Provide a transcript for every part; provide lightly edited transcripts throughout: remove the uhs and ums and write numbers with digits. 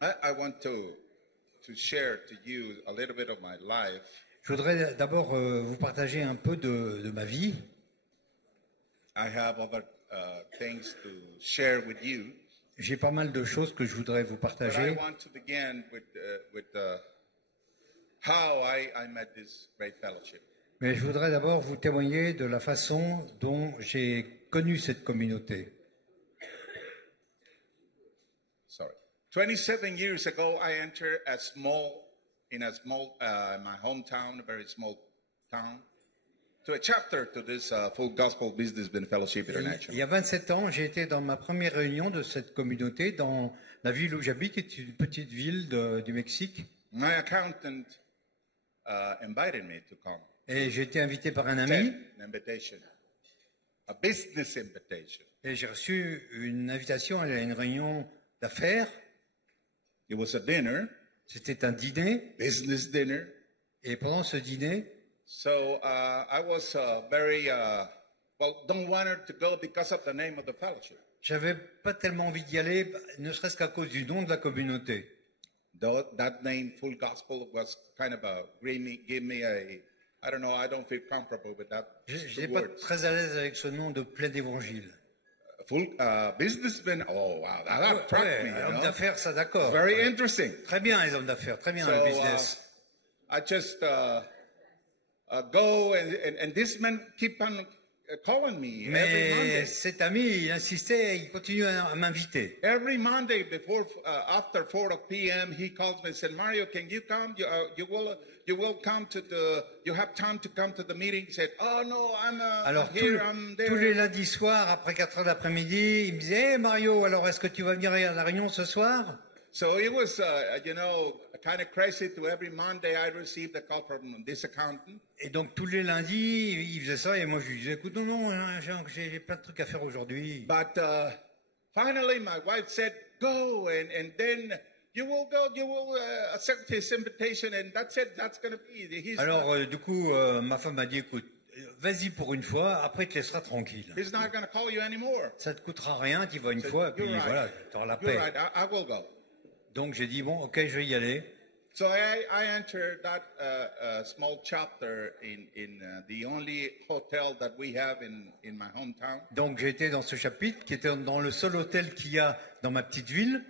I want to share to you a little bit of my life. Je voudrais d'abord vous partager un peu de ma vie. I have other things to share with you. J'ai pas mal de choses que je voudrais vous But I partager. want to begin with how I met this great fellowship. Mais je voudrais d'abord vous témoigner de la façon dont j'ai connu cette communauté. Sorry. 27 years ago, I entered in my hometown, a very small town, to a chapter to this Full Gospel Businessmen Fellowship Il International. y a 27 ans, j'ai été dans ma première réunion de cette communauté dans la ville où j'habite, qui est une petite ville du Mexique. My accountant invited me to come. Et j'ai été invité par un ami An invitation, a business invitation. et j'ai reçu une invitation à une réunion d'affaires. It was a dinner, C'était un dîner. business dinner. Et pendant ce dîner, So I was don't want her to go because of the name of the fellowship. j'avais pas tellement envie d'y aller, ne serait-ce qu'à cause du nom de la communauté. Though that name, Full Gospel, was kind of give me a, I don't know, I don't feel comfortable with that J'étais pas word. très à l'aise avec ce nom de plein d'évangile. Full businessman. Oh wow, that attracted me. Homme d'affaires, ça d'accord. It's very interesting. Très bien les hommes d'affaires, très bien So, le business. I just go and this man keep on calling me every Mais Monday. cet ami, il insistait, il continue à m'inviter. Every Monday before after 4 p.m. he calls me and said, Mario, can you come? You will come to you have time to come to the meeting? He said, oh no, Alors I'm here, I'm there. tous les lundis soirs, après 4 heures d'après-midi, il me disait, hey Mario, alors est-ce que tu vas venir à la réunion ce soir? So it was, kind of crazy. To every Monday I received a call from this accountant. Et donc tous les lundis, il faisait ça et moi je lui disais, écoute, non, j'ai plein de trucs à faire aujourd'hui. But finally my wife said, go, and then you will go, you will accept his invitation, and that's it, that's going to be. Alors du coup, ma femme m'a dit, écoute, vas-y pour une fois, après tu te laisseras tranquille. He's not going to call you anymore. Ça te coûtera rien, tu y vas une So, fois, puis you're right. voilà, tu auras la You're paix. right, I will go. Donc j'ai dit, bon, ok, je vais y aller. So I entered that small chapter in the only hotel that we have in my hometown. Donc j'ai été dans ce chapitre qui était dans le seul hôtel qu'il y a dans ma petite ville.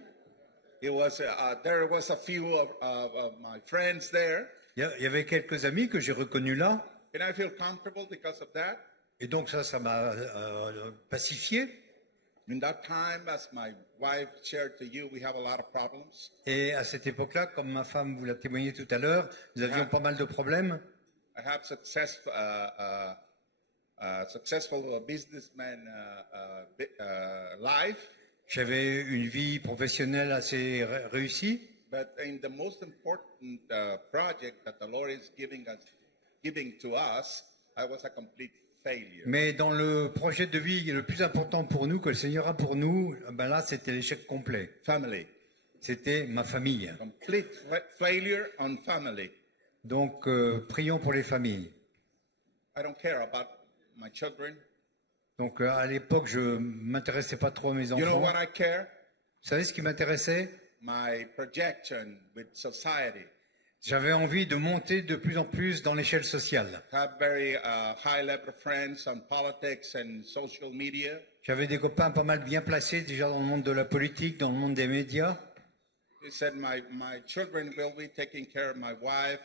It was there was a few of my friends there, Il y avait quelques amis que j'ai reconnus là. and I feel comfortable because of that. Et donc ça m'a pacifié. In that time, as my wife shared to you, we have a lot of problems. Et à cette époque-là, comme ma femme vous l'a témoigné tout à l'heure, nous avions pas mal de problèmes. I have successful businessman life, J'avais une vie professionnelle assez réussie. but in the most important project that the Lord is giving to us, I was a complete failure. Mais dans le projet de vie le plus important pour nous, que le Seigneur a pour nous, ben là, c'était l'échec complet. Family, C'était ma famille. complete failure on family. Donc, prions pour les familles. I don't care about my children. Donc, à l'époque, je m'intéressais pas trop à mes You know enfants. what I care? Vous savez ce qui m'intéressait? My projection with society. J'avais envie de monter de plus en plus dans l'échelle sociale. Have very high level friends on politics and social media. J'avais des copains pas mal bien placés déjà dans le monde de la politique, dans le monde des médias. He said, my children will be taking care of my wife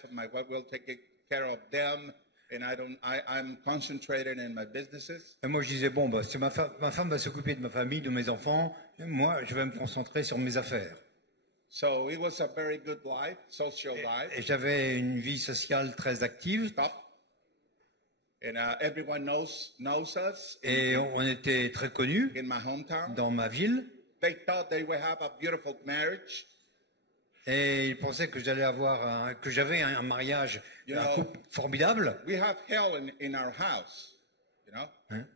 will take care of them, and I'm concentrated in my businesses. Et moi, je disais, bon, bah, c'est ma femme va s'occuper de ma famille, de mes enfants. Et moi, je vais me concentrer sur mes affaires. So it was a very good life, social life. Et j'avais une vie sociale très active. And everyone knows us Et on était très connus in my hometown. dans ma ville. They thought they would have a beautiful marriage. Et ils pensaient que j'avais un mariage, un couple formidable. We have hell in our house, you know. Hein?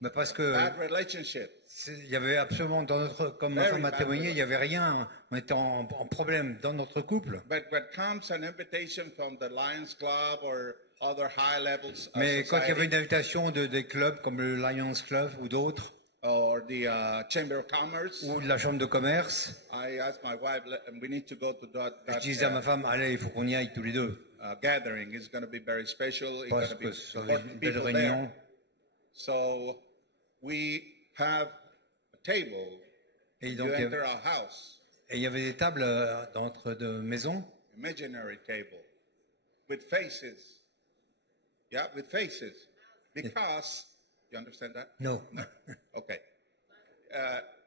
Mais parce que Bad relationship. il y avait absolument dans notre, comme ma femme a témoigné, il y avait rien. On était en problème dans notre couple. But when comes an invitation from the Lions Club or other high levels of Mais quand il y avait society, une invitation des clubs comme le Lions Club ou d'autres, or the Chamber of Commerce. ou de la chambre de commerce. I asked my wife, we need to go to Je disais à ma femme, allez, il faut qu'on y aille tous les deux. gathering. It's going to be very special. It's Parce going to que be ça va être important une belle people réunion. there. So we have a table. Et donc, You il y enter avait, our house, et il y avait des tables d'entre deux maisons. imaginary table, with faces. Yeah, with faces. Because, you understand that? Non. Okay.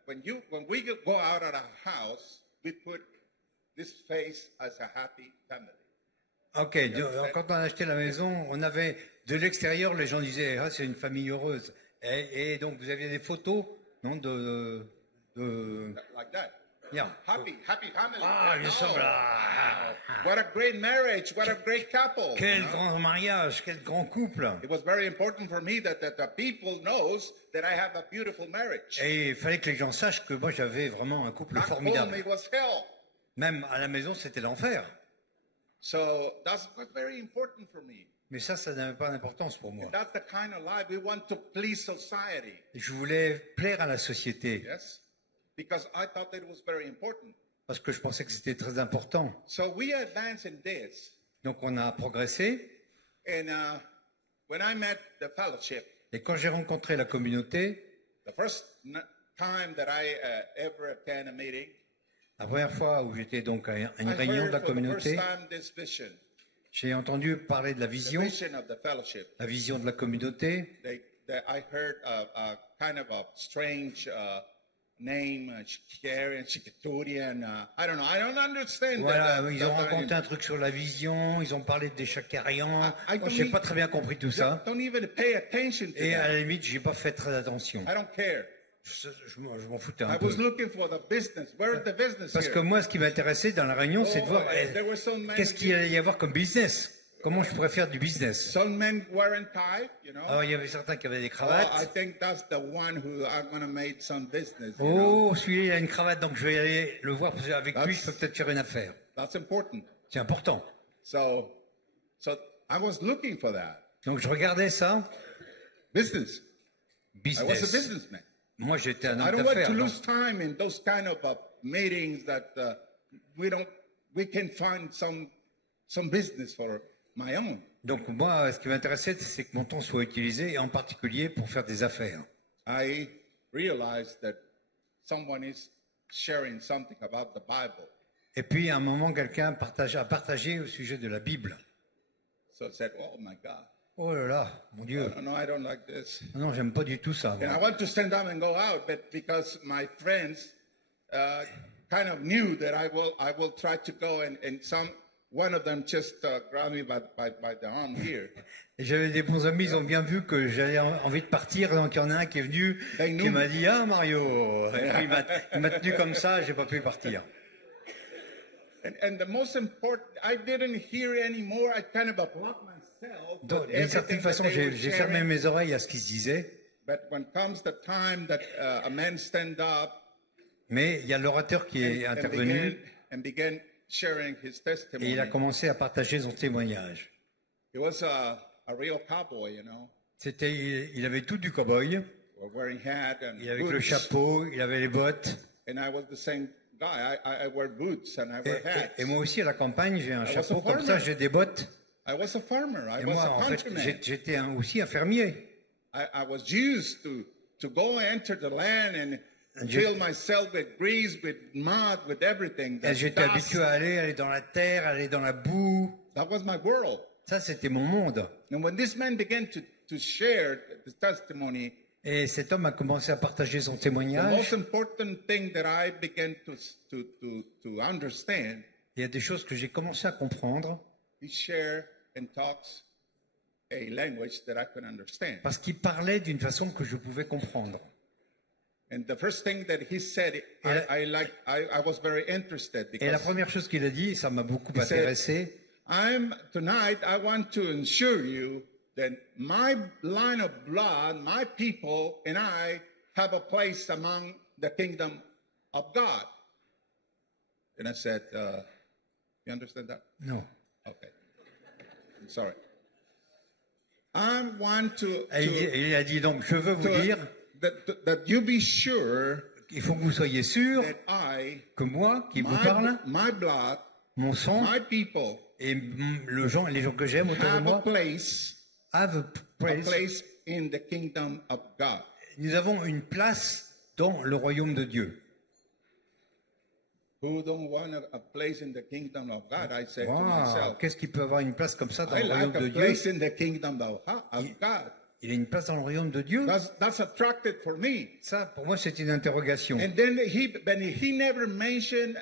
When we go out of our house, we put this face as a happy family. Ok, quand on a acheté la maison, on avait de l'extérieur, les gens disaient, ah, c'est une famille heureuse. Et donc, vous aviez des photos, non, Like that. Yeah. Happy family. Ah, ils sont là. What a great marriage. What a great couple. Quel grand mariage, quel grand couple. It was very important for me that the people knows that I have a beautiful marriage. Et il fallait que les gens sachent que moi, j'avais vraiment un couple Back home, formidable. it was hell. Même à la maison, c'était l'enfer. So that's very important for me. Mais ça n'avait pas d'importance pour moi. And that's the kind of life we want to please society. Je voulais plaire à la société Yes? Because I thought that it was very important. parce que je pensais que c'était très important. So we advanced in this. Donc on a progressé. And when I met the fellowship, Et quand j'ai rencontré la communauté, the first time that I ever attend a meeting, la première fois où j'étais donc à une I réunion de la heard for the first communauté, time this vision, j'ai entendu parler de la the vision vision of the fellowship. de la communauté. I heard a kind of a strange name, Shikarian, Shikaturian. I don't know. I don't understand. Voilà, ils ont raconté un truc sur la vision, ils ont parlé des Shakarians. I Moi, j'ai pas très bien compris tout ça. Don't even pay attention to Et à that. la limite, j'ai pas fait très attention. I don't care. Je m'en foutais I un peu. was looking for the business. Where's the business Parce que here? moi, ce qui m'intéressait dans la réunion, c'est de voir There were so many. qu'est-ce qu'il allait y avoir comme business. Comment je pourrais faire du business. Some men weren't tied, you know. Alors, il y avait certains qui avaient des I cravates. think that's the one who I'm going to make some business. You know? Oh, celui-là, il a une cravate, donc je vais aller le voir, parce qu'avec lui, That's- je peux peut-être faire une affaire. That's important. C'est important. So I was looking for that Donc, je regardais ça. business. I was a Business. businessman. Moi, j'étais un I homme don't want d'affaires. to donc- lose time in those kind of meetings that we can find some business for my own. Donc, moi, ce qui m'intéressait, c'est que mon temps soit utilisé, et en particulier pour faire des affaires. I realized that someone is sharing something about the Bible. Et puis, à un moment, quelqu'un a partagé au sujet de la Bible. So I said, oh my God. Oh là là, mon Dieu. No, I don't like this. Non, j'aime pas du tout ça. moi. And I want to stand up and go out, but because my friends kind of knew that I will try to go, and one of them just grabbed me by the arm here. Et j'avais des bons amis, ils ont bien vu que j'avais envie de partir, donc il y en a un qui est venu, qui m'a dit « Ah Mario !» Et puis il m'a tenu comme ça, j'ai pas pu partir. And the most important, I didn't hear anymore. I kind of blocked myself. Donc, d'une certaine façon, j'ai fermé mes oreilles à ce qui se disait, But when comes the time that a man stand up mais il y a l'orateur qui est intervenu and began sharing his et testimony. il a commencé à partager son témoignage. He was a real cowboy, you know, Il avait tout du cow-boy, wearing hat and il avait le boots. chapeau, il avait les bottes. And I was the same guy. I wear boots and I wear hats. Et moi aussi, à la campagne, j'ai un was chapeau a comme ça, farmer. j'ai des bottes. I was a farmer. I Et was moi, a en fait, countryman. j'étais aussi un fermier. I was used to go enter the land and And fill myself with grease, with mud, with everything. Et The j'étais dust. habitué à aller dans la terre, aller dans la boue. That was my world. Ça, c'était mon monde. And when this man began to share the testimony, Et cet homme a commencé à partager son the most témoignage. important thing that I began to understand, Il y a des choses que j'ai commencé à comprendre he shared and talks a language that I could understand. parce qu'il parlait d'une façon que je pouvais comprendre. And the first thing that he said, I was very interested Et la because première chose qu'il a dit, et ça m'a beaucoup He said- intéressé, tonight I want to assure you that my line of blood, my people, and I have a place among the kingdom of God. And I said, you understand that? non. Okay. I'm sorry. I want Et il a dit donc, je veux vous dire, that you be sure Il faut que vous soyez sûr that I, que moi, qui vous parle, my blood, mon sang my people et les gens que j'aime autour de have a moi, place have a place. in the kingdom of God. Nous avons une place dans le royaume de Dieu. Who don't want a place in the kingdom of God? I said to Wow, myself, qu'est-ce qui peut avoir une place comme ça dans I le like royaume de a Dieu? place in the kingdom of God. Il y a une place dans le royaume de Dieu? That's attractive for me. Ça, pour moi, c'est une interrogation. And then he never mentioned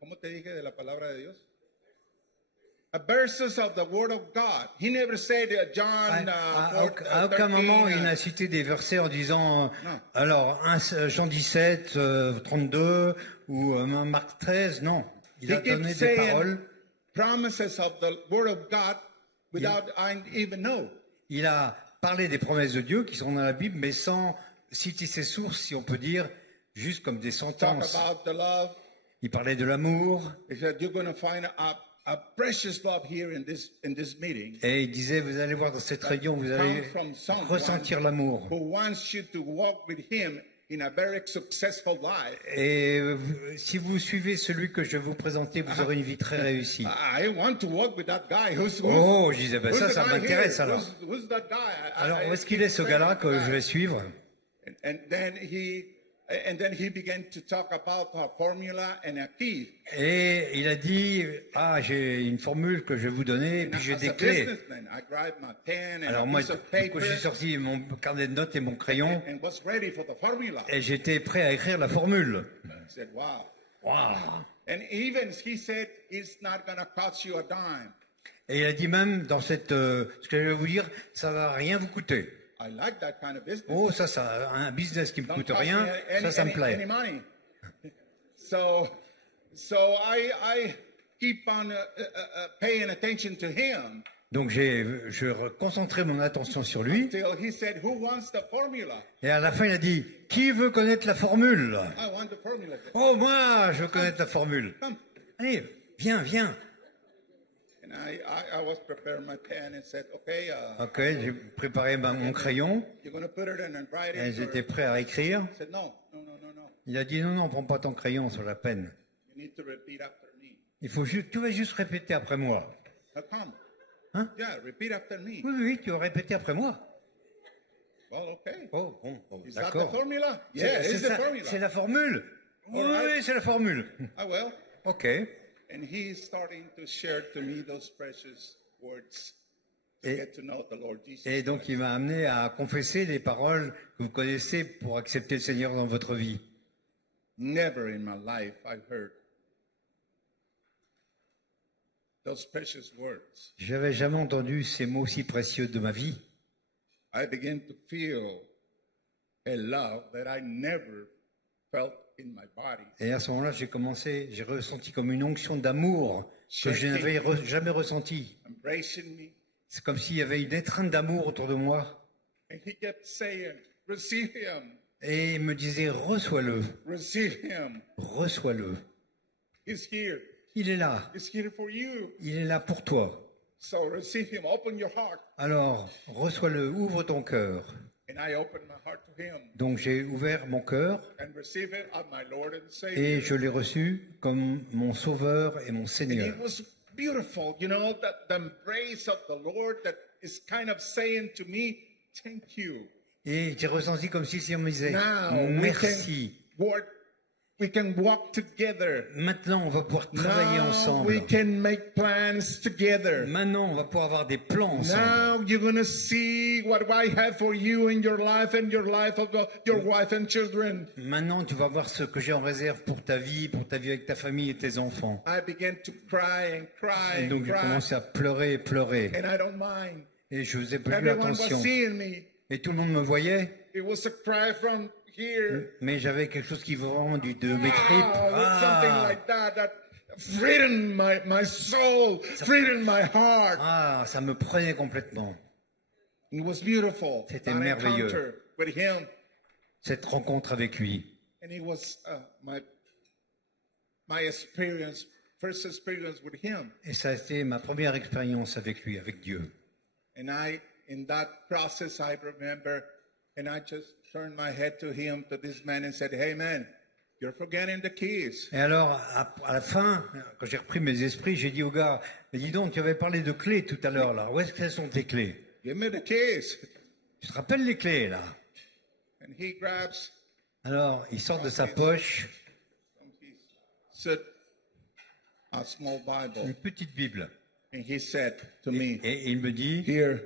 ¿cómo te dije de la palabra de Dios? A verses of the word of God. He never said John À aucun moment, il n'a cité des versets en disant, alors, Jean 17, 32 ou Marc 13, non. Il a donné des paroles. Promises of the word of God without I even know. Il a parlé des promesses de Dieu qui sont dans la Bible, mais sans citer ses sources, si on peut dire, juste comme des sentences. Talk about the love. Il parlait de l'amour. He said, you're going to find a precious love here in this meeting. Et il disait, vous allez voir dans cette réunion, vous allez ressentir l'amour. Who wants you to walk with him in a very successful life. Et si vous suivez celui que je vais vous présenter, vous aurez une vie très réussie. I want to walk with that guy. Oh, je disais, ben ça m'intéresse alors. Who's that guy? Alors, où est-ce qu'il est ce gars-là que je vais suivre? And then he began to talk about a formula and a key. Et il a dit, j'ai une formule que je vais vous donner, et puis j'ai des clés. Alors moi, du coup, j'ai sorti mon carnet de notes et mon crayon, et j'étais prêt à écrire la formule. Wow. And even he said, it's not going to cost you a dime. Et il a dit même, dans ce que je vais vous dire, ça va rien vous coûter. I like that kind of business. Oh, ça, un business qui me coûte rien, ça me plaît. So I keep on paying attention to him. Donc je concentrais mon attention sur lui. Until he said, who wants the formula? Et à la fin, il a dit, qui veut connaître la formule? I want the formula. Oh, moi, je veux connaître la formule. Allez, viens. I was preparing my pen and said, okay. Ok, j'ai préparé mon crayon. You're going to put it in writing. Et j'étais prêt à écrire. I said, no. Il a dit non, prends pas ton crayon sur la peine. You need to repeat after me. Tu vas juste répéter après moi. Come. Hein? Yeah, repeat after me. Oui, tu vas répéter après moi. Well, okay. Oh, bon, Is that d'accord. the formula? Yeah, it's the formula. C'est la formule. Oui, c'est la formule. I will. Ok. And he is starting to share to me those precious words to get to know the Lord Jesus. Et donc il m'a amené à confesser les paroles que vous connaissez pour accepter le Seigneur dans votre vie. Never in my life I heard those precious words. J'avais jamais entendu ces mots si précieux de ma vie. I began to feel a love that I never felt in my body. Et à ce moment-là, j'ai ressenti comme une onction d'amour que je n'avais jamais ressentie. Embracing me. C'est comme s'il y avait une étreinte d'amour autour de moi. And he kept saying, receive him. Et il me disait, reçois-le. Receive him. Reçois-le. He's here. Il est là. He's here for you. Il est là pour toi. So receive him. Open your heart. Alors, reçois-le, ouvre ton cœur. And I opened my heart to him. Donc j'ai ouvert mon cœur And receive it as my Lord and Savior. et je l'ai reçu comme mon Sauveur et mon Seigneur. And it was beautiful, you know, that the embrace of the Lord that is kind of saying to me, thank you. Et j'ai ressenti comme si on me disait, Now merci. We can walk together. Maintenant, on va pouvoir travailler Now ensemble. we can make plans together. Maintenant, on va pouvoir avoir des plans ensemble. Now you're going to see what I have for you in your life and your life of your wife and children. Maintenant, tu vas voir ce que j'ai en réserve pour ta vie avec ta famille et tes enfants. I began to cry and cry. Et donc, j'ai commencé à pleurer et pleurer. And I don't mind. Et je faisais plus Everyone attention. was seeing me. Et tout le monde me voyait. It was a cry from here. Mais j'avais quelque chose qui vraiment de mes tripes. Something like that freedom my soul, freedom my heart. Ça me prenait complètement. It was beautiful. C'était merveilleux. With him. Cette rencontre avec lui. And it was my experience, first experience with him. Et ça a été ma première expérience avec lui, avec Dieu. And in that process, I remember And I just turned my head to him, to this man, and said, "Hey, man, you're forgetting the keys." Et alors, à la fin, quand j'ai repris mes esprits, j'ai dit au gars, mais dis donc, tu avais parlé de clés tout à l'heure, là. Où est-ce qu'elles sont tes clés? Give me the keys. Tu te rappelles les clés, là? And he grabs Alors, il sort de sa poche a small Bible. Une petite Bible. And he said to me, Et il me dit, "Here,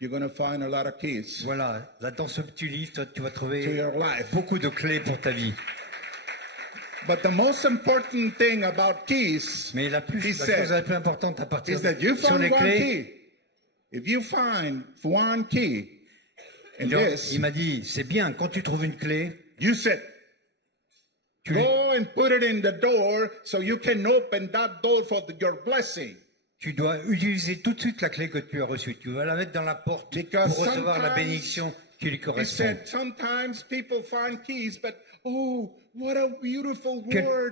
you're going to find a lot of keys voilà, là dans ce petit livre, toi, tu vas to trouver your life. beaucoup de clés pour ta vie. But the most important thing about keys Mais la chose la plus importante à partir is that you sur find les one clés, key. If you find one key in this, il m'a dit, c'est bien, quand tu trouves une clé, you said, tu go and put it in the door so you can open that door for your blessing. Tu dois utiliser tout de suite la clé que tu as reçue. Tu vas la mettre dans la porte pour recevoir la bénédiction qui lui correspond.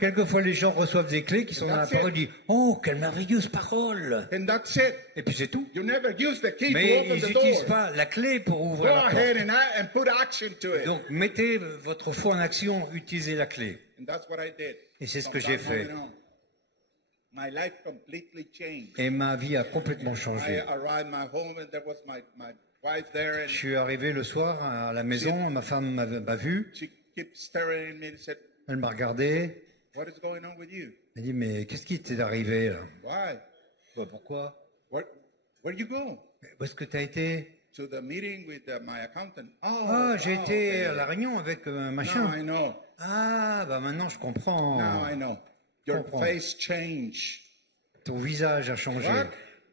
Quelquefois, les gens reçoivent des clés qui sont dans la parole et disent « Oh, quelle merveilleuse parole !» Et puis c'est tout. Mais ils n'utilisent pas la clé pour ouvrir la porte. Donc, mettez votre foi en action, utilisez la clé. Et c'est ce que j'ai fait. Et ma vie a complètement changé. Je suis arrivé le soir à la maison, ma femme m'a vu, elle m'a regardé, elle m'a dit, mais qu'est-ce qui t'est arrivé là? Bah, pourquoi? Où est-ce que tu as été? Ah, j'ai été à la réunion avec machin. Ah, bah maintenant je comprends. Your face change. Ton visage a changé.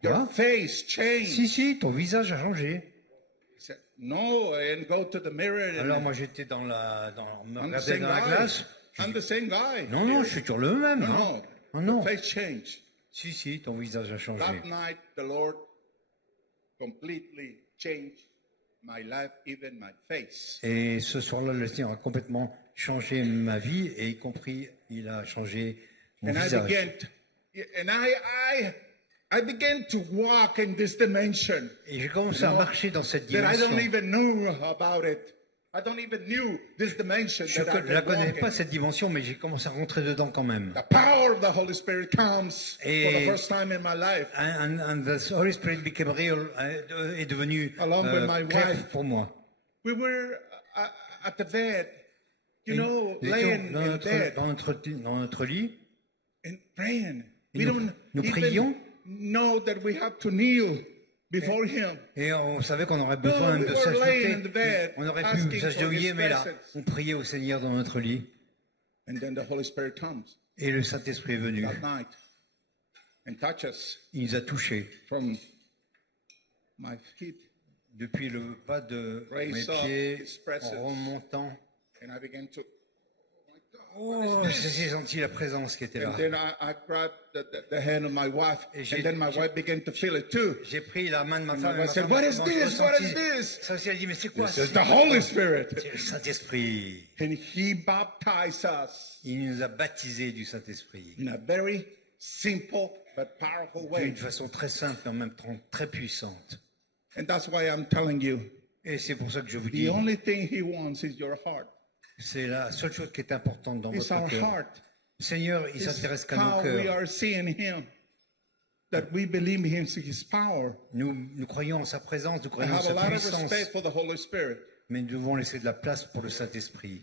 Your face change. Si, ton visage a changé. No, and go to the mirror. Alors moi j'étais me regarder dans la glace. I'm the same guy. Non, je suis toujours le même. Non. Face change. Si, ton visage a changé. That night, the Lord completely changed my life, even my face. Et ce soir-là, le Seigneur a complètement changé ma vie, et y compris, il a changé mon visage. I began to walk in this dimension. Et j'ai commencé à marcher dans cette dimension. I don't even know about it. I don't even knew this dimension. Je ne la connais pas cette dimension, mais j'ai commencé à rentrer dedans quand même. The power of the Holy Spirit comes for the first time in my life. And the Holy Spirit became real, est devenu clair pour moi. We were at the bed, laying in bed. Dans notre lit. And praying. Nous prions. Know that we have to kneel before him. Et on savait qu'on aurait besoin de s'agenouiller. On aurait pu s'agenouiller, mais là, on priait au Seigneur dans notre lit. And then the Holy Spirit comes. Et le Saint-Esprit est venu. That night, and touch us. Il nous a touchés. From my feet. Depuis le bas de mes pieds, en remontant. And I began to. Oh, j'ai senti la présence qui était là. And then I grabbed the hand of my wife, and then my wife began to feel it too. J'ai pris la main de ma femme. I said, "What is this? What is this?" Ça aussi, elle dit, mais c'est quoi? C'est the Holy Spirit. C'est le Saint-Esprit. And He baptized us. Il nous a baptisés du Saint-Esprit. In a very simple but powerful way. D'une façon très simple et en même temps très puissante. And that's why I'm telling you. Et c'est pour ça que je vous dis. The only thing He wants is your heart. C'est la seule chose qui est importante dans votre cœur. Seigneur, il s'intéresse qu'à nos cœurs. Nous croyons en sa présence, nous croyons en sa puissance. Mais nous devons laisser de la place pour le Saint-Esprit.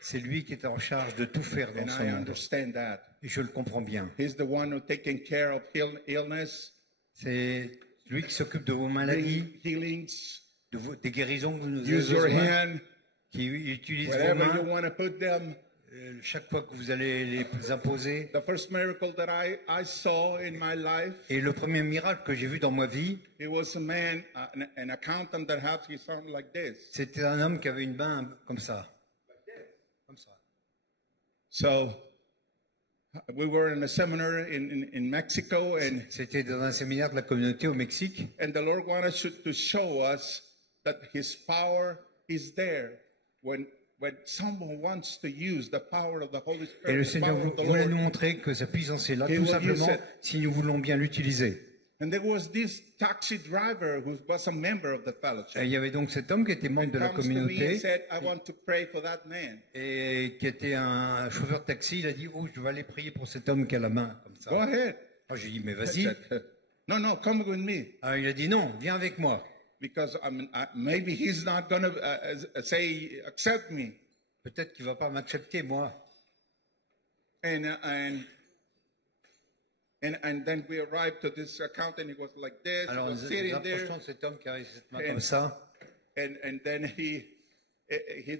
C'est lui qui est en charge de tout faire dans ce monde. Et je le comprends bien. C'est lui qui s'occupe de vos maladies. Des guérisons que vous nous avez besoin, qui utilise vos mains, chaque fois que vous allez les imposer. Et le premier miracle que j'ai vu dans ma vie, c'était un homme qui avait une main comme ça. We were in a seminar in Mexico, and c'était dans un séminaire de la communauté au Mexique. And the Lord wanted to show us that His power is there when someone wants to use the power of the Holy Spirit. Et le Seigneur voulait nous montrer que sa puissance est là, tout simplement, si nous voulons bien l'utiliser. And there was this taxi driver who was a member of the fellowship. Et il y avait donc cet homme qui était membre de la communauté Et qui était un chauffeur de taxi. Il a dit, oh, je vais aller prier pour cet homme qui a la main comme ça. Go ahead. Alors j'ai dit, mais vas-y. No, come with me. Alors il a dit, non, viens avec moi. Because maybe he's not going to say accept me. Peut-être qu'il va pas m'accepter moi. And then we arrived to this account and he was like this. Alors nous approchons de cet homme qui avait cette main comme ça. And then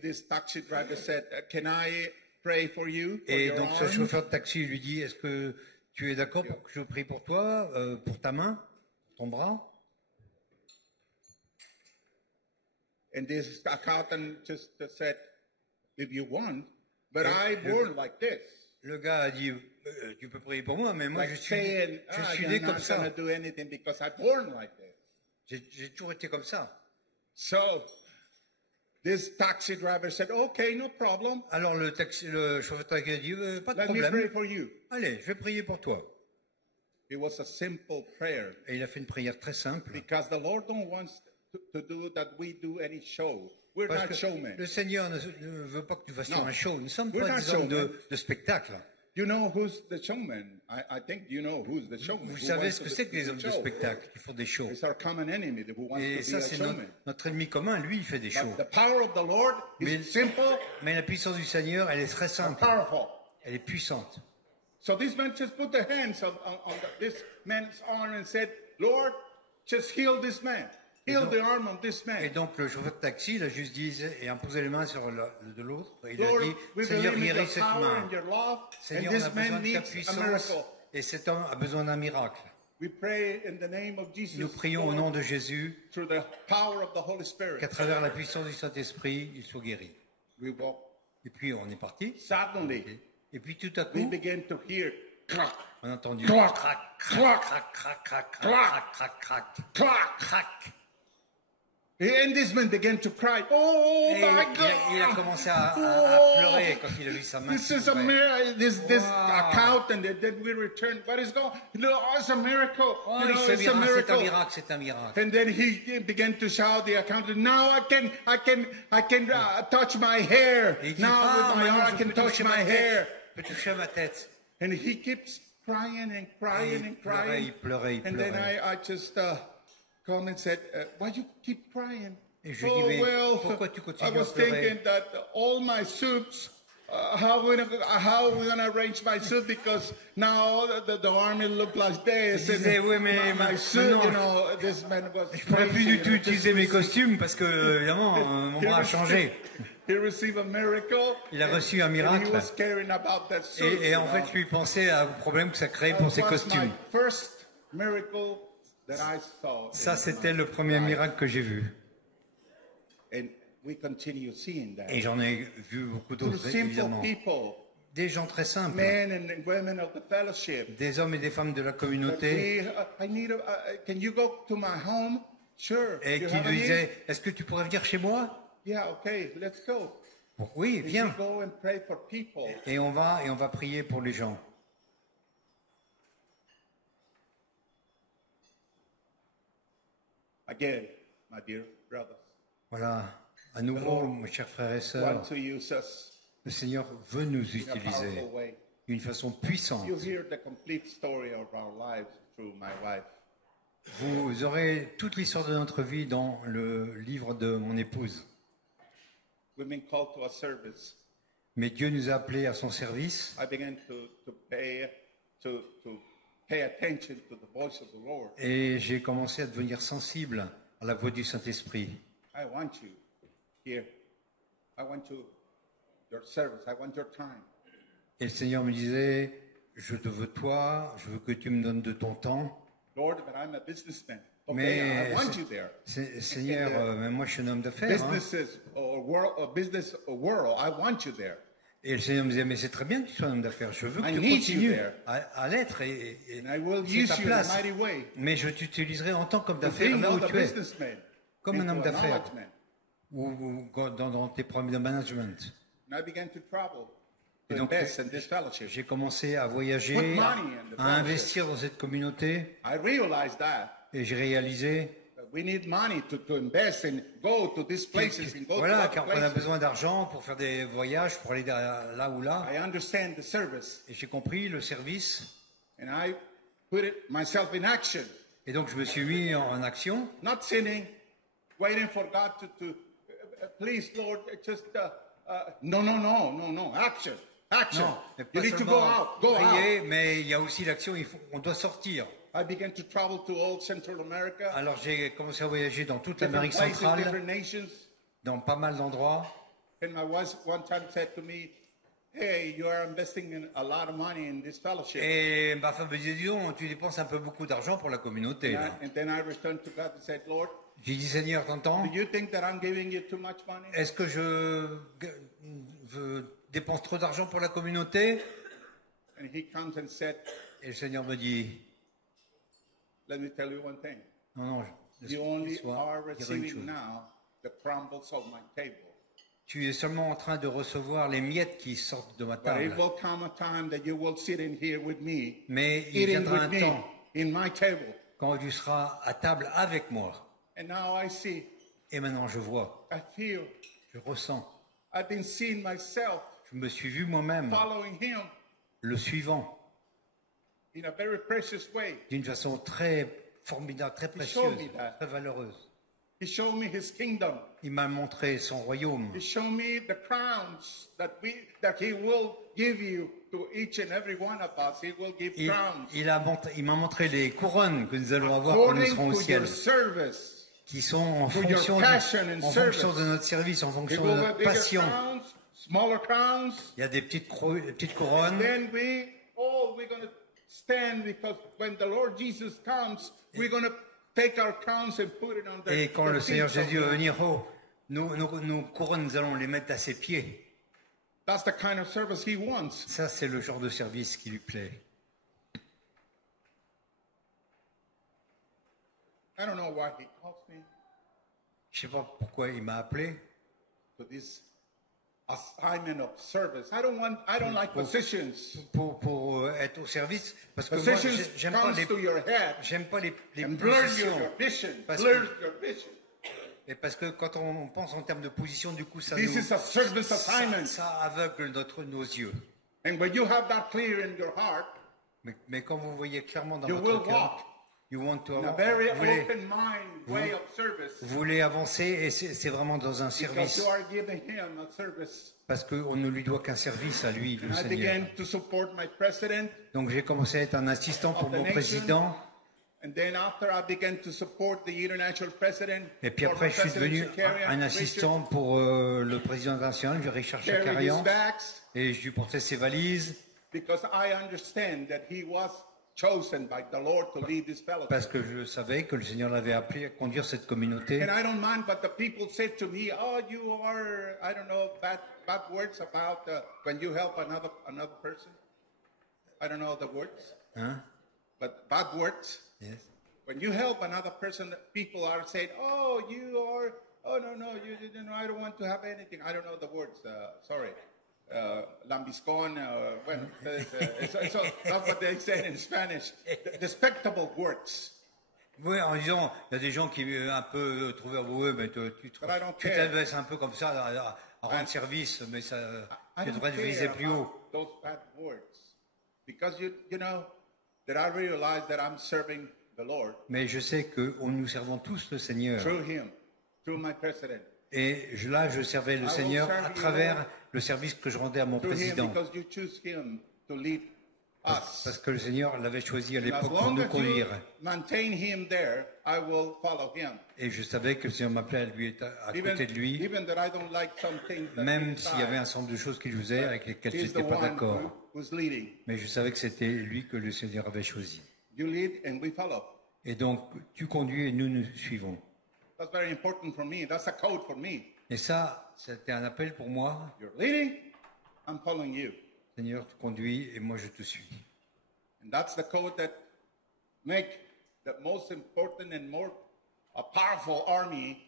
this taxi driver said, "Can I pray for you?" Et donc ce chauffeur de taxi lui dit, est-ce que tu es d'accord pour que je prie pour toi, pour ta main, ton bras? And this accountant just said, "If you want, but I born like this." Le gars a dit, tu peux prier pour moi, mais moi je suis né comme ça. J'ai toujours été comme ça. So, this taxi driver said, "Okay, no problem." Alors le chauffeur de taxi a dit, pas de problème. Let me pray for you. Allez, je vais prier pour toi. It was a simple prayer. Et il a fait une prière très simple. Because the Lord don't want to do that we do any show. We're Parce not que showmen. le Seigneur ne veut pas que tu fasses un show. Nous ne sommes pas des hommes de spectacle. You know who's the showman? I think you know who's the showman. Vous savez ce que c'est que les hommes de spectacle qui font des shows. It's our common enemy who wants Et to ça, be a c'est showman. notre ennemi commun. Lui, il fait des shows. But the power of the Lord is simple. Mais la puissance du Seigneur, elle est très simple. Powerful. Elle est puissante. So these men just put their hands on this man's arm and said, "Lord, just heal this man. Heal the arm of this man." Et donc le chauffeur de taxi, il a juste dit, et a posé les mains sur de l'autre, et il Lord, a dit, we Seigneur, believe in guéris your cette power main. and your love, Seigneur, and on this a besoin man de ta needs a puissance, miracle. et cet homme a besoin d'un miracle. We pray in the name of Jesus. Nous prions au nom de Jésus, Through the power of the Holy Spirit. qu'à travers la puissance du Saint-Esprit, il soit guéri. We walk. Et puis on est parti. Suddenly, Et puis tout à we coup, began to hear crack, on a entendu Clac, crac, clac, crac, crac, crac, crac, clac, crac, crac, clack. crac. And this man began to cry. Oh Et my God! il a commencé à pleurer quand il a vu sa main. This is a miracle. This accountant. And then we returned. What is going? No, it's a miracle. Oh, You know, c'est it's a un miracle. miracle, c'est un miracle. And then he began to shout. The accountant. Now I can touch my hair. Et il dit, Now with my arm I can touch my hair. Je peux toucher ma tête. And he keeps crying and crying and crying. Il pleurait. And then I just come and said, "Why you keep crying?" Et je lui dis, mais pourquoi tu I continues à was pleurer? thinking that all my suits, how we gonna arrange my suit because now the army look like this. Je disais, oui, mais my suit, you know, this man was. Je pourrais plus du tout utiliser mes costumes parce que évidemment mon bras a changé. He received a miracle. Il a reçu un And he miracle. was caring about that suit. Et en fait, je lui pensais au problème que ça créait pour ses costumes. First miracle that I saw. Ça, c'était le premier miracle que j'ai vu. And we continue seeing that. Et j'en ai vu beaucoup d'autres, évidemment. Des gens très simples. Men and women of the fellowship. Des hommes et des femmes de la communauté. Can you go to my home? Sure. Et qui lui disaient, est-ce que tu pourrais venir chez moi? Yeah, okay, let's go. Oui, viens. Go and pray for people. Et on va prier pour les gens. Again, my dear brothers. Voilà, à nouveau, mes chers frères et sœurs, le Seigneur veut nous utiliser d'une façon puissante. Vous aurez toute l'histoire de notre vie dans le livre de mon épouse. Mais Dieu nous a appelés à son service. Et j'ai commencé à devenir sensible à la voix du Saint-Esprit. I want you here. I want your service. I want your time. Et le Seigneur me disait, je te veux toi, je veux que tu me donnes de ton temps. Lord, but I'm a businessman. Okay, Mais I want you there. Seigneur, mais moi je suis un homme d'affaires. Business world, I want you there. Et le Seigneur me disait, mais c'est très bien que tu sois un homme d'affaires. Je veux que tu continues à l'être et c'est ta place. Mais je t'utiliserai en tant qu'homme d'affaires là où tu es. Comme un homme d'affaires. Ou dans tes problèmes de management. Et donc, j'ai commencé à voyager, à investir dans cette communauté. Et j'ai réalisé voilà, car on a besoin d'argent pour faire des voyages, pour aller là ou là. Et j'ai compris le service. Et donc je me suis mis en action. Not sitting, waiting for God to please Lord, just no, action. Non, you need to go out. Prier, mais il y a aussi l'action. On doit sortir. I began to travel to all Central America. Alors j'ai commencé à voyager dans toute l'Amérique centrale, dans pas mal d'endroits. And my wife one time said to me, "Hey, you are investing a lot of money in this fellowship." Et ma femme me disait, dis donc, tu dépenses un peu beaucoup d'argent pour la communauté. And then I returned to God and said, Lord, j'ai dit, Seigneur, t'entends? Do you think that I'm giving you too much money? Est-ce que je dépense trop d'argent pour la communauté? And he comes and said, et le Seigneur me dit, let me tell you one thing. Non, you only are receiving now the crumbles of my table. Tu es seulement en train de recevoir les miettes qui sortent de ma table. Mais il viendra un temps quand tu seras à table avec moi. Et maintenant je vois, je ressens. Je me suis vu moi-même le suivant d'une façon très formidable, très précieuse, très valeureuse. Il m'a montré son royaume. Il m'a montré les couronnes que nous allons avoir quand nous serons au ciel, qui sont en fonction de notre service, en fonction de notre passion. Il y a des petites couronnes. Et quand le Seigneur Jésus va venir, nos couronnes, nous allons les mettre à ses pieds. Ça, c'est le genre de service qui lui plaît. Je ne sais pas pourquoi il m'a appelé. Pour être au service, parce que moi, j'aime pas les positions. Parce que quand on pense en termes de position, du coup, ça aveugle nos yeux. Mais quand vous voyez clairement dans votre cœur, vous voulez avancer, et c'est vraiment dans un service. Parce qu'on ne lui doit qu'un service à lui, le Seigneur. Donc j'ai commencé à être un assistant pour mon président. Et puis après, je suis devenu un assistant pour le président international, Richard Shakarian. Et je lui portais ses valises. Parce que je savais que le Seigneur l'avait appelé à conduire cette communauté. Bad words about when you help another person. I don't know the words. But bad words. Yes. When you help another person, people are saying, "Oh, you are. Oh no, you know, I don't want to have anything. I don't know the words. Sorry, lambiscon. Well, so that's what they say in Spanish. Despicable words." Oui, en disant, il y a des gens qui un peu trouvé mais tu t'adresses un peu comme ça à rendre service, mais ça, tu devrais te viser plus haut. Mais je sais que nous servons tous le Seigneur. Et là, je servais le Seigneur à travers le service que je rendais à mon président. Parce que le Seigneur l'avait choisi à l'époque pour nous conduire. Et je savais que le Seigneur m'appelait à lui être à côté de lui, même s'il y avait un certain nombre de choses qu'il faisait avec lesquelles je n'étais pas d'accord. Mais je savais que c'était lui que le Seigneur avait choisi. Et donc, tu conduis et nous suivons. Et ça, c'était un appel pour moi. Seigneur, tu conduis et moi je te suis. And that's the code that make the most important and more powerful army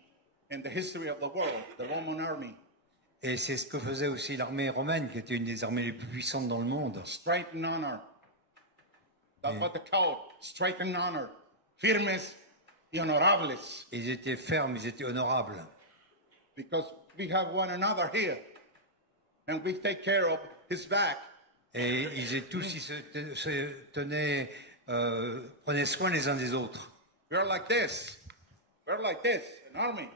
in the history of the world, the Roman army. Et c'est ce que faisait aussi l'armée romaine, qui était une des armées les plus puissantes dans le monde. Straight and honor. That's what the code. Straight and honor. Firmes y honorables. Ils étaient fermes, ils étaient honorables. Because we have one another here. And we take care of his back. Et ils se tenaient, prenaient soin les uns des autres. We are like this. We're like this, an army.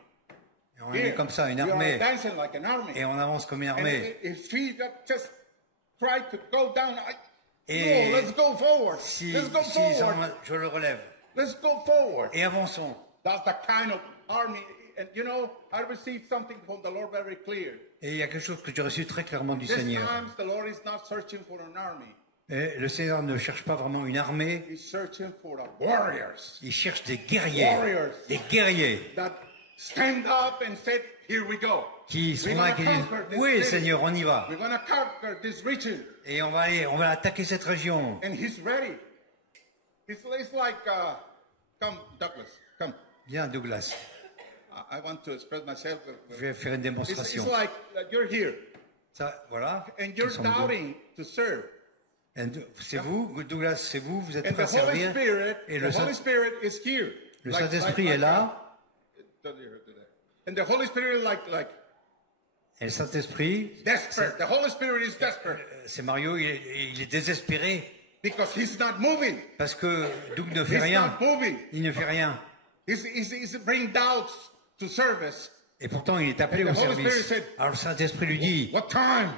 Et on est comme ça, une armée. We are dancing like an army. Et on avance comme une armée. And if he just tried to go down, Et no, let's go forward. Let's go forward. Je le relève. Let's go forward. Et avançons. That's the kind of army. And you know, I received something from the Lord very clear. Et il y a quelque chose que j'ai reçu très clairement du Seigneur. Sometimes the Lord is not searching for an army. Et le Seigneur ne cherche pas vraiment une armée. He's searching for the warriors. Il cherche des guerriers. Warriors. Des guerriers. That stand up and said, here we go. Qui sont là, qui disent, oui Seigneur, on y va. We're going to conquer this region. Et on va attaquer cette région. And he's ready. It's like, come Douglas, come. Bien Douglas. I want to express myself. Je vais faire une démonstration. It's like you're here. Ça, voilà. And you're doubting to serve. C'est vous, Douglas, c'est vous, vous êtes and prêt à servir. Et le Saint-Esprit is here. Le Saint-Esprit est là. And the Holy Spirit like et le Saint-Esprit, desperate. The Holy Spirit is desperate. C'est Mario, il est désespéré. Because he's not moving. Parce que Doug ne fait rien. Il ne fait rien. He's bringing doubts to service. Et pourtant, il est appelé au service. Said, alors le Saint-Esprit lui dit, what time?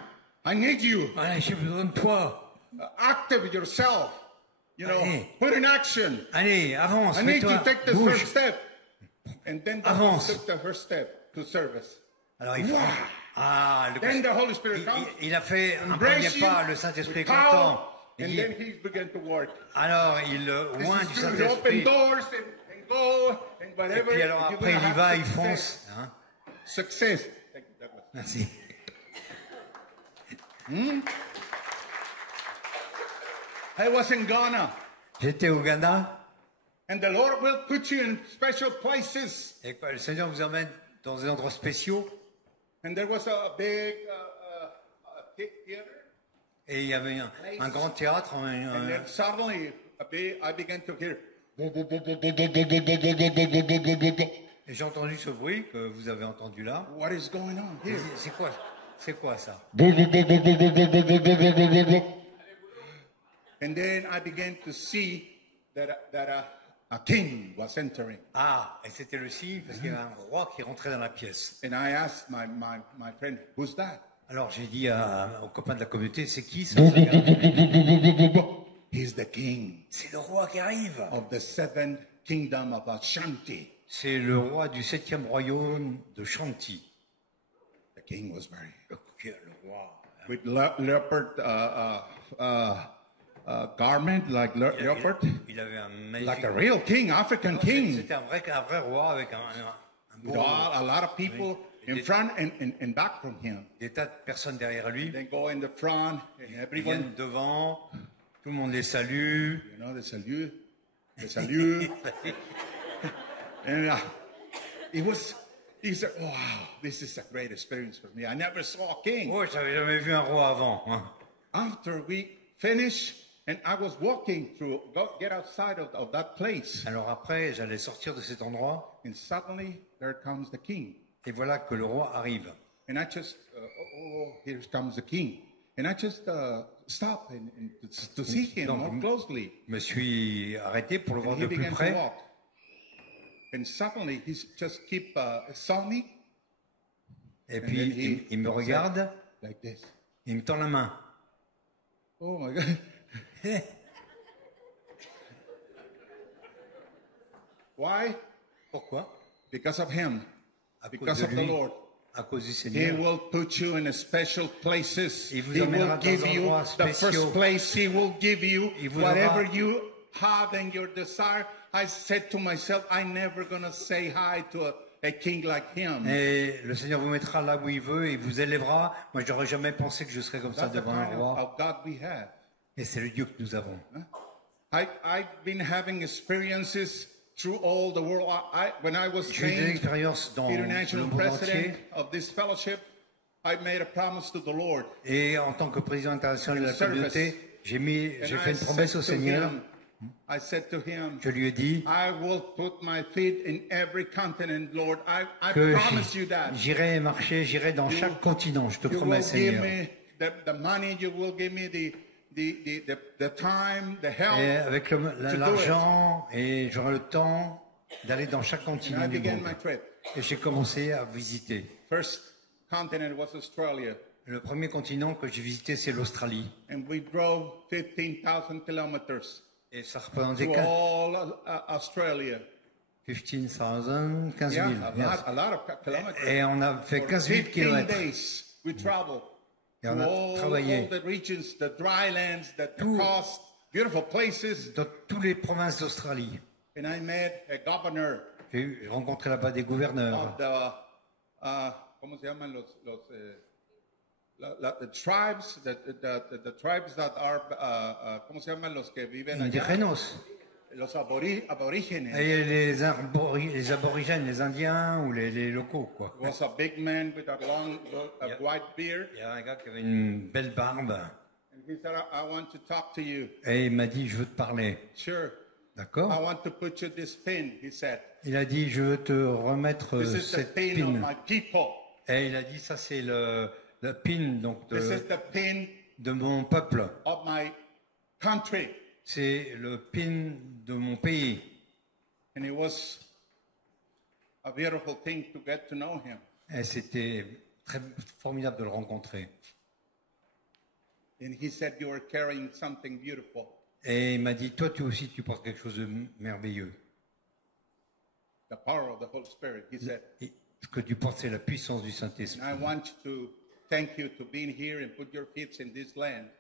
I need you. Ouais, j'ai besoin de toi. Active yourself. You know, allez, put in action. Allez, avance, I need mets-toi, to take this bouge. first step. And then took the first step to service. Alors il fait, then the Holy Spirit comes. Il a fait un premier pas, le Saint-Esprit est content. And then he began to work. Alors il oint du Saint-Esprit. Et puis alors après il y va, il fonce. Hein? Success. Merci. I was in Ghana. J'étais au Ghana. And the Lord will put you in special places. Et le Seigneur vous emmène dans des endroits spéciaux. And there was a big theater. Et il y avait un grand théâtre. And then suddenly I began to hear. Et j'ai entendu ce bruit que vous avez entendu là. What is going on here? C'est quoi ça? And then I began to see that a king was entering. Ah, et c'était le signe parce qu'il y avait un roi qui rentrait dans la pièce. And I asked my friend, who's that? Alors j'ai dit aux copains de la communauté, c'est qui ça? He's the king. C'est le roi qui arrive. Of the seventh kingdom of Ashanti. C'est le roi du 7e royaume de Shanti. The king was very. Le roi. With leopard garment like leopard. Il avait un magnifique. Like a real king, African king. C'était un vrai roi avec un beau. A lot of people in front and back from him. Des tas de personnes derrière lui. They go in the front and everyone. Ils viennent devant. Tout le monde les salue. You know, they salute. And he said, wow, this is a great experience for me. I never saw a king. Oh, j'avais jamais vu un roi avant. After we finished, and I was walking through, get outside of that place. Alors après, j'allais sortir de cet endroit. And suddenly, there comes the king. Et voilà que le roi arrive. And I just, here comes the king. And I just stopped and to see him more closely. Je me suis arrêté pour le voir de plus près. And suddenly he just saw me. Et puis il me regarde. Like this. Il me tend la main. Oh my God. Why? Pourquoi? Because of him. Because of the Lord. À cause du Seigneur. He will put you in special places. Il vous he will give you the spéciaux. first place. He will give you whatever you have in your desire. I said to myself, I'm never going to say hi to a king like him. Et le Seigneur vous mettra là où il veut et vous élèvera. Moi, j'aurais jamais pensé que je serais comme ça devant un roi. Et c'est le Dieu que nous avons. I've been having experiences through all the world. When I was J'ai eu des expériences dans le international monde president entier. of this fellowship, I made a promise to the Lord. Et en tant que président international de la communauté, j'ai fait une promesse au Seigneur. I said to him, je lui ai dit que j'irai marcher, j'irai dans chaque continent, je te promets, Seigneur. Et avec l'argent, et j'aurai le temps d'aller dans chaque continent du monde. Et j'ai commencé à visiter. Le premier continent que j'ai visité, c'est l'Australie. Et ça représentait 15 000. Et on a fait 15 000 kilomètres. Et on a travaillé dans toutes les provinces d'Australie. J'ai rencontré là-bas des gouverneurs. ¿Cómo se llaman the tribes that are, ¿cómo se llaman los que viven allá? Los aborígenes. Et les aborigènes, les Indiens ou les locaux, quoi. It was a big man with a long, white beard. Il y a un gars qui avait une belle barbe. And he said, I want to talk to you. Et il m'a dit, je veux te parler. Sure. D'accord. I want to put you this pin, he said. Il a dit, je veux te remettre cette pin. Of my people. Et il a dit, ça c'est le pin donc de mon peuple. Of my country. C'est le pin de mon pays. And it was a beautiful thing to get to know him. Et c'était très formidable de le rencontrer. And he said, you are carrying something beautiful. Et il m'a dit, toi tu aussi tu portes quelque chose de merveilleux. The power of the Holy Spirit, he said. Ce que tu portes, c'est la puissance du Saint-Esprit.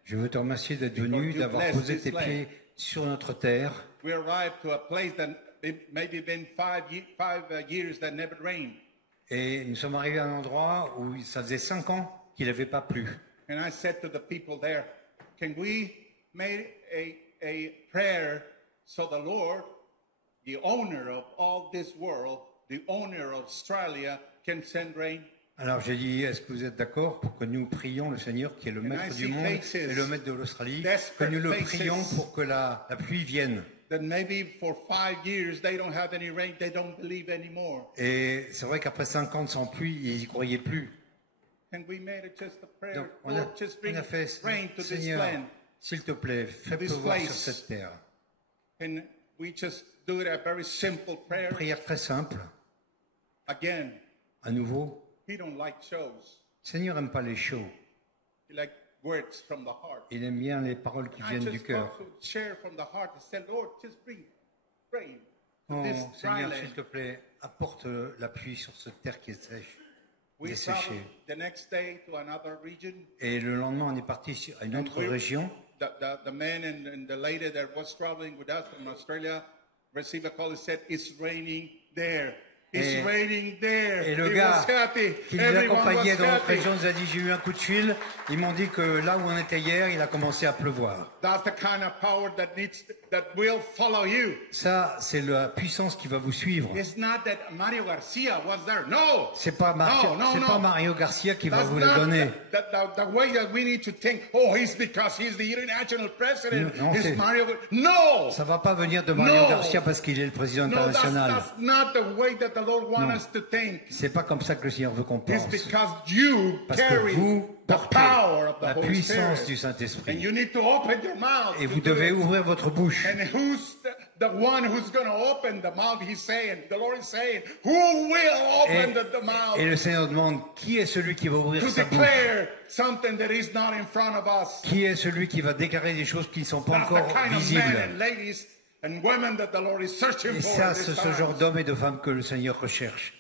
Je veux te remercier d'être venu, d'avoir posé tes pieds sur notre terre. Et nous sommes arrivés à un endroit où ça faisait 5 ans qu'il n'avait pas plu. And I said to the people there, can we make a prayer so the Lord, the owner of all this world, the owner of Australia, can send rain? Alors j'ai dit, est-ce que vous êtes d'accord pour que nous prions le Seigneur qui est le maître du monde et le maître de l'Australie, que nous le prions pour que la pluie vienne. Et c'est vrai qu'après 5 ans sans pluie, ils n'y croyaient plus. Donc on a fait, Seigneur, s'il te plaît, fais pleuvoir sur cette terre. Prière très simple. À nouveau. Seigneur n'aime pas les shows. Il aime bien les paroles qui viennent du cœur. Oh, Seigneur, s'il te plaît, apporte la pluie sur cette terre qui est sèche, desséchée. Et le lendemain, on est parti à une autre région. The man and the lady that was traveling with us from Australia received a call and said, "It's raining there." Et le gars qui nous accompagnait dans notre région nous a dit, j'ai eu un coup de fil. Ils m'ont dit que là où on était hier, il a commencé à pleuvoir. Ça, c'est la puissance qui va vous suivre. C'est pas Mario Garcia qui va vous le donner. Non, ça va pas venir de Mario Garcia parce qu'il est le président international. Non, c'est pas comme ça que le Seigneur veut qu'on pense. Parce que vous portez la puissance du Saint-Esprit. Et vous devez ouvrir votre bouche. Et le Seigneur demande, qui est celui qui va ouvrir sa bouche? Qui est celui qui va déclarer des choses qui ne sont pas encore visibles? Et ça, c'est ce genre d'hommes et de femmes que le Seigneur recherche.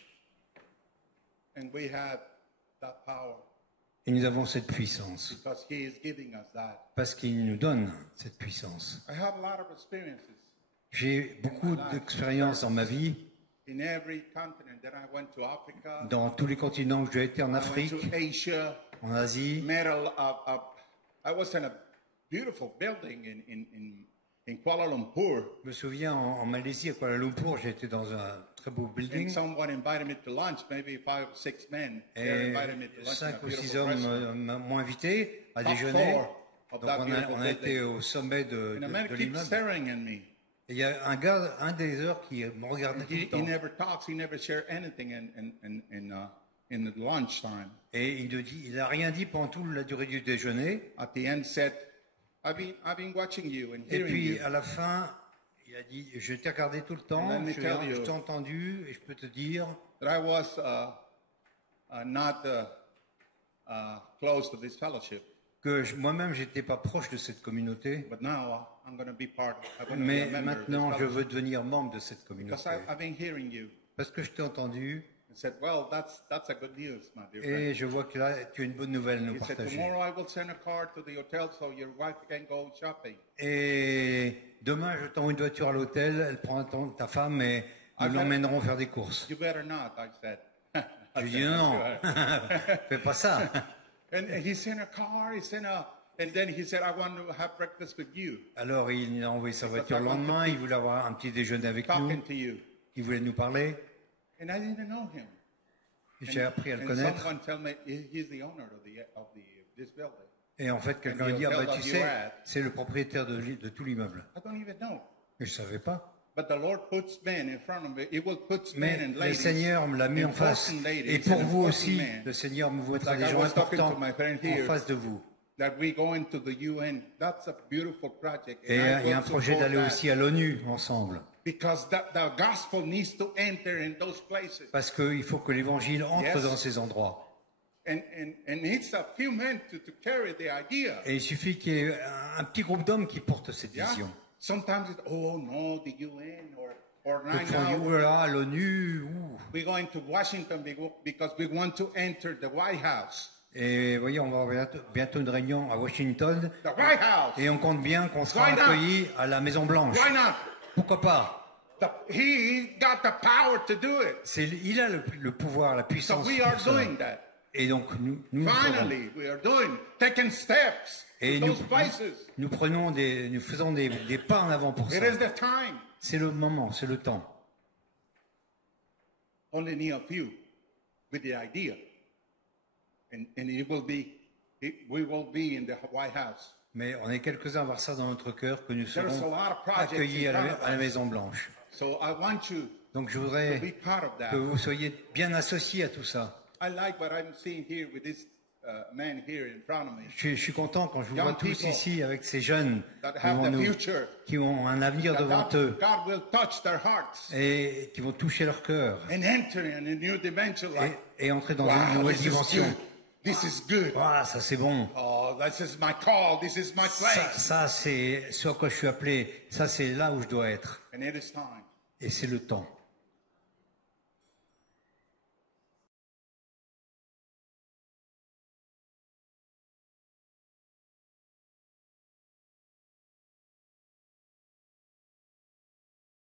Et nous avons cette puissance. Parce qu'il nous donne cette puissance. J'ai beaucoup d'expériences dans ma vie. Dans tous les continents où j'ai été, en Afrique, en Asie. in Kuala Lumpur. Je me souviens en Malaisie, à Kuala Lumpur, j'étais dans un très beau building. And someone invited me to lunch, maybe 5 or 6 men. Et 5 ou 6 hommes m'ont invité à déjeuner. Donc on a été au sommet de l'immeuble. Et il y a un des heures qui me regardait tout le temps. He never talks, he never shares anything in the lunchtime. Et il n'a rien dit pendant toute la durée du déjeuner. At the end said, I've been watching you and et hearing puis you. À la fin, il a dit, je t'ai regardé tout le temps, je t'ai entendu et je peux te dire that I was not close to this fellowship. Que moi-même, j'étais pas proche de cette communauté. But now I'm going to be part. Mais maintenant, je veux devenir membre de cette communauté. I've been hearing you. Parce que je t'ai entendu. He said, well, that's a good news, my dear friend. Et je vois que là, tu as une bonne nouvelle à nous partager. Said, tomorrow I will send a car to the hotel so your wife can go shopping. Et demain, je t'envoie une voiture à l'hôtel, elle prend ta femme et nous l'emmènerons faire des courses. You better not, I said. Je lui dis non, fais pas ça. And he sent a car, and then he said, I want to have breakfast with you. Alors il a envoyé sa voiture le lendemain, il voulait avoir un petit déjeuner avec nous. Il voulait nous parler. And I didn't know him. J'ai appris à le connaître. Et en fait, quelqu'un m'a dit, ah bah tu sais, c'est le propriétaire de tout l'immeuble. Mais je ne savais pas. Mais le Seigneur me l'a mis en face. Et pour vous aussi, le Seigneur me mettra des gens importants en face de vous. Et il y a un projet d'aller aussi à l'ONU ensemble. Parce qu'il faut que l'évangile entre dans ces endroits. Et il suffit qu'il y ait un petit groupe d'hommes qui portent cette vision. Sometimes it's, oh no, the UN or right now. Oh là, l'ONU. We're going to Washington because we want to enter the White House. Et voyez, on va avoir bientôt une réunion à Washington. The White House. Et on compte bien qu'on sera accueillis à la Maison Blanche. Why not? Pourquoi pas? He got the power to do it. Il a le pouvoir, la puissance. So we are doing that. Et donc nous finally, we are taking steps. Et nous faisons des pas en avant pour ça. C'est le moment, c'est le temps. Only need a few with the idea, and we will be in the White House. Mais on est quelques-uns à avoir ça dans notre cœur, que nous serons accueillis à la Maison Blanche. So I want you Donc je voudrais que vous soyez bien associés à tout ça. I like what I'm seeing here with this man here in front of me. Je suis content quand je vous vois tous ici avec ces jeunes qui ont un avenir devant eux et qui vont toucher leur cœur et entrer dans une nouvelle dimension. Voilà, ça c'est bon. Ça c'est ce à quoi je suis appelé. Ça c'est là où je dois être. Et c'est le temps.